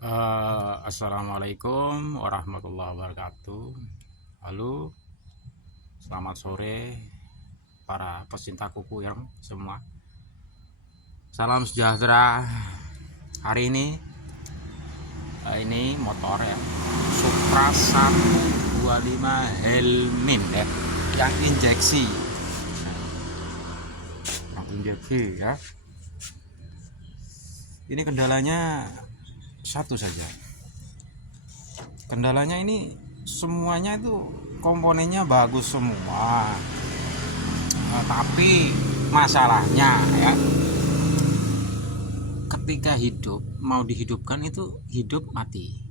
Assalamualaikum warahmatullahi wabarakatuh. Halo, selamat sore para pecinta kuku yang semua. Salam sejahtera. Hari ini motor ya, Supra 125 Helmin ya, yang injeksi ya. Ini kendalanya satu saja. Kendalanya ini semuanya itu komponennya bagus semua. Tapi masalahnya ya, ketika mau dihidupkan itu hidup mati.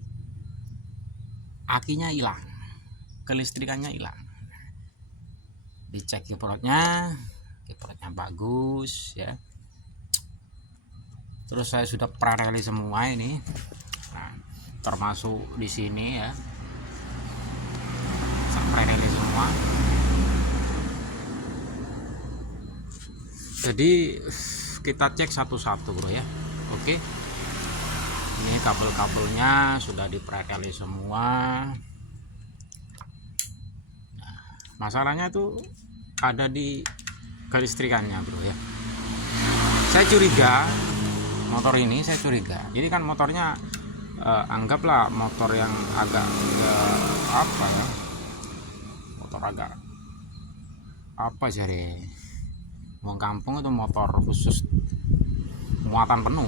Akinya hilang, kelistrikannya hilang. Dicek kiprotnya bagus ya. Terus saya sudah prareli semua ini, nah, termasuk di sini ya, saya prareli semua. Jadi kita cek satu-satu bro ya. Oke, ini kabel-kabelnya sudah diprareli semua. Nah, masalahnya tuh ada di kelistrikannya bro ya. Saya curiga motor ini, jadi kan motornya anggaplah motor yang agak apa ya, motor agak apa jadi wong kampung itu motor khusus muatan penuh.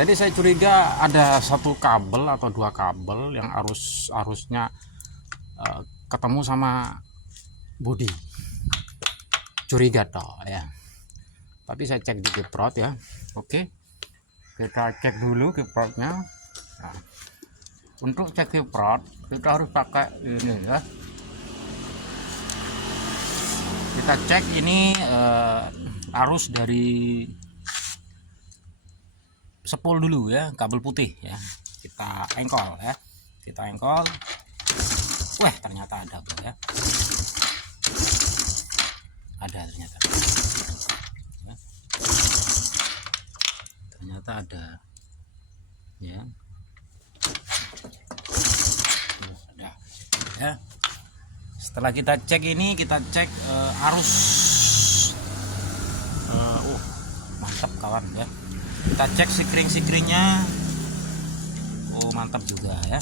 Jadi saya curiga ada satu kabel atau dua kabel yang arusnya ketemu sama bodi, curiga toh ya. Tapi saya cek di kiprot ya. Oke, kita cek dulu kiprotnya. Nah, untuk cek kiprot kita harus pakai ini ya. Kita cek ini arus dari sepul dulu ya, kabel putih ya. Kita engkol ya. Wah, ternyata ada bro ya. Ada ternyata ada ya. Ada ya. Setelah kita cek ini, kita cek arus. Mantap kawan ya. Kita cek sikring-sikringnya. Oh, mantap juga ya.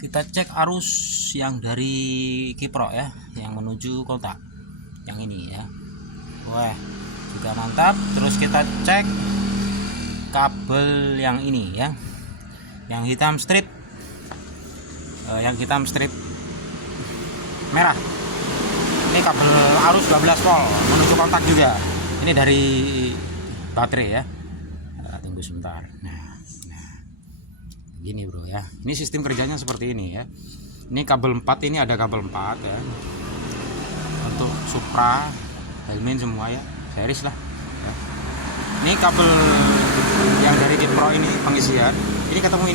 Kita cek arus yang dari kiprok ya, yang menuju kontak yang ini ya. Wah, juga mantap. Terus kita cek kabel yang ini ya, yang hitam strip merah. Ini kabel arus 12 volt menuju kontak juga. Ini dari baterai ya. Tunggu sebentar. Nah, gini bro ya. Ini sistem kerjanya seperti ini ya. Ini kabel 4, ini ada kabel 4 ya. Untuk Supra Helmin semua ya, series lah ya. Ini kabel yang dari kiprok ini pengisian, ini ketemu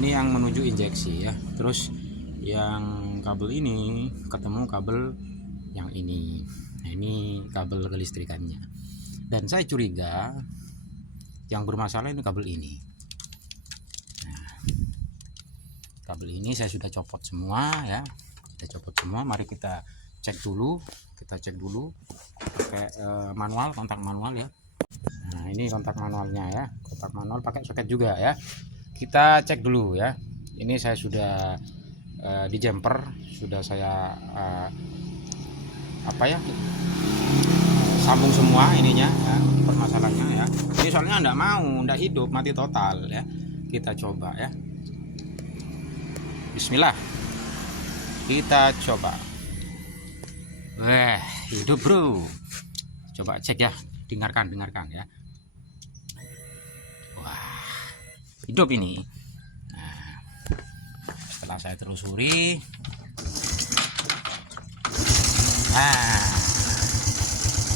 ini yang menuju injeksi ya. Terus yang kabel ini ketemu kabel yang ini. Nah, ini kabel kelistrikannya. Dan saya curiga yang bermasalah ini kabel ini. Nah, kabel ini saya sudah copot semua ya. Mari kita cek dulu. Pakai manual, kontak manual ya. Nah, ini kontak manualnya ya. Kontak manual pakai soket juga ya. Kita cek dulu ya. Ini saya sudah di jumper, sudah saya sambung semua ininya ya, permasalahannya ya. Ini soalnya enggak hidup, mati total ya. Kita coba ya. Bismillah, kita coba. Wah, hidup bro. Coba cek ya, dengarkan ya. Wah, hidup ini. Nah, setelah saya telusuri, nah,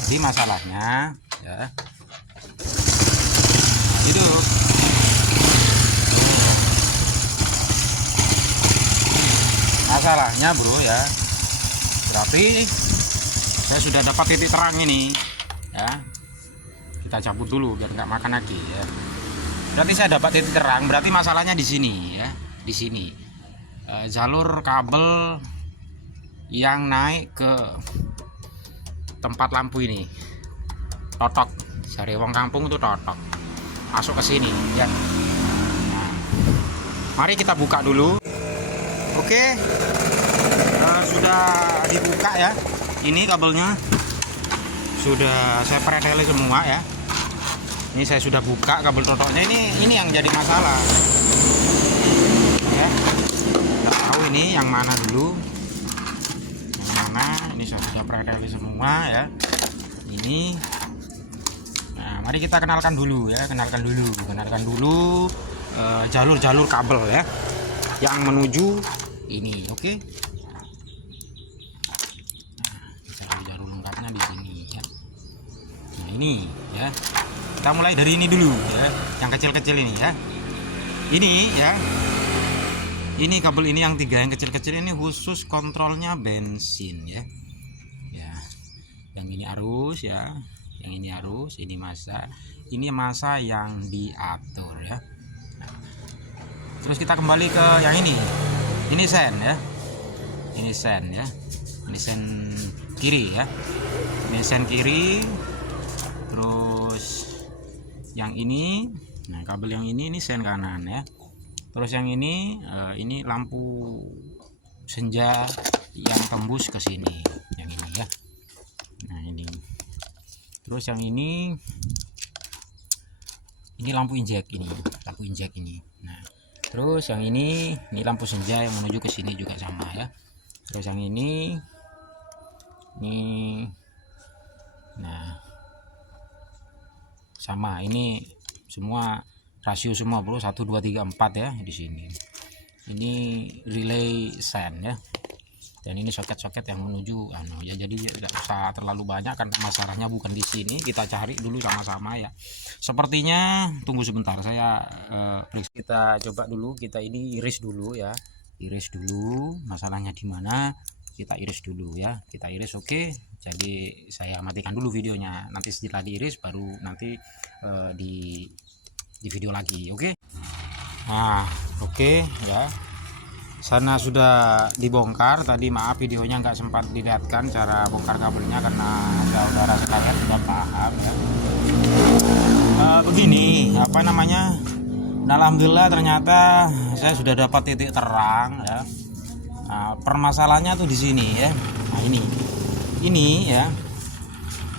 jadi masalahnya ya, hidup. Masalahnya bro ya, berarti saya sudah dapat titik terang ini ya. Kita cabut dulu biar nggak makan lagi ya. berarti saya dapat titik terang. Berarti masalahnya di sini ya, di sini jalur kabel yang naik ke tempat lampu ini totok, dari wong kampung itu totok masuk ke sini ya. Nah, mari kita buka dulu. Oke, sudah dibuka ya. Ini kabelnya sudah saya preteli semua ya. Ini saya sudah buka kabel totoknya. Ini yang jadi masalah ya. Kita tahu ini yang mana dulu, yang mana. Ini saya sudah preteli semua ya. Ini, nah mari kita kenalkan dulu ya, kenalkan dulu jalur-jalur kabel ya yang menuju ini. Oke, nah, jalur lengkapnya di sini ya. Nah ini ya, kita mulai dari ini dulu ya, yang kecil-kecil ini ya. Ini ya, ini kabel ini yang 3 yang kecil-kecil ini khusus kontrolnya bensin ya. Ya, yang ini arus ya, yang ini arus, ini masa yang diatur ya. Nah, terus kita kembali ke yang ini sen ya, ini sen ya, ini sen kiri ya, ini sen kiri. Terus yang ini, nah kabel yang ini sen kanan ya. Terus yang ini lampu senja yang tembus ke sini, yang ini ya. Nah ini, terus yang ini lampu injek ini, Nah terus yang ini lampu senja yang menuju ke sini juga sama ya. Terus yang ini, nah sama, ini semua rasio semua bro, 1 2 3 4 ya di sini. Ini relay sen ya, dan ini soket-soket yang menuju ya. Jadi tidak usah terlalu banyak karena masalahnya bukan di sini. Kita cari dulu sama-sama ya. Sepertinya tunggu sebentar, saya kita coba dulu, kita ini iris dulu ya, iris dulu masalahnya di mana. Kita iris dulu ya, kita iris. Oke, jadi saya matikan dulu videonya, nanti setelah diiris baru nanti di video lagi. Oke. Nah oke ya, sana sudah dibongkar tadi. Maaf videonya nggak sempat dilihatkan cara bongkar kabelnya karena saudara sekalian sudah paham ya. Begini apa namanya, nah, alhamdulillah ternyata saya sudah dapat titik terang ya. Nah, permasalahannya tuh di sini ya. Nah ini ya,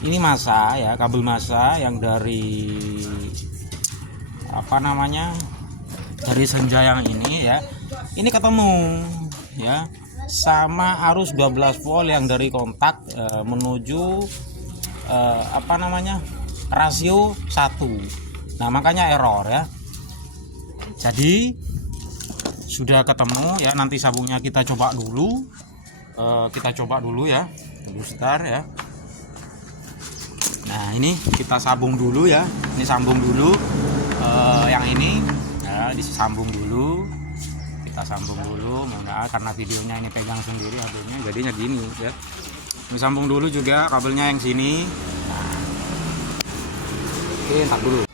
ini masa ya, kabel masa yang dari apa namanya, dari senja yang ini ya, ini ketemu ya sama arus 12 volt yang dari kontak menuju apa namanya, rasio 1. Nah makanya error ya. Jadi sudah ketemu ya, nanti sabungnya kita coba dulu, ya, tunggu sebentar ya. Nah ini kita sambung dulu ya, ini sambung dulu yang ini ya, disambung dulu, kita sambung dulu. Mohon karena videonya ini pegang sendiri kabelnya, jadinya gini ya. Ini sambung dulu juga kabelnya yang sini. Oke, entar dulu.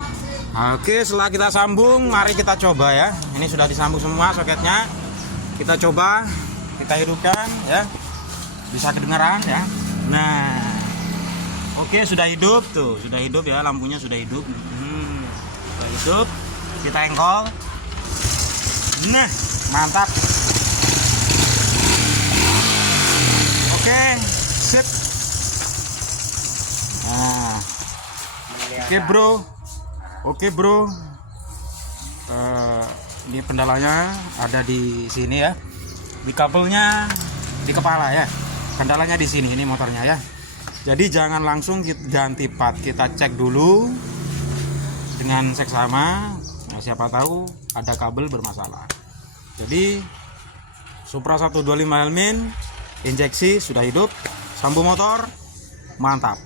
Oke, setelah kita sambung, mari kita coba ya. Ini sudah disambung semua soketnya. Kita coba, kita hidupkan ya. Bisa kedengaran ya. Nah, oke, sudah hidup tuh, sudah hidup ya, lampunya sudah hidup. Sudah hidup. Kita engkol. Nah, mantap. Oke, sip. Nah, oke bro. Oke bro, ini pendalanya ada di sini ya, di kabelnya di kepala ya, kendalanya di sini, ini motornya ya. Jadi jangan langsung ganti part, kita cek dulu dengan seksama. Nah, siapa tahu ada kabel bermasalah. Jadi Supra 125 Helmin injeksi sudah hidup, sambung motor mantap.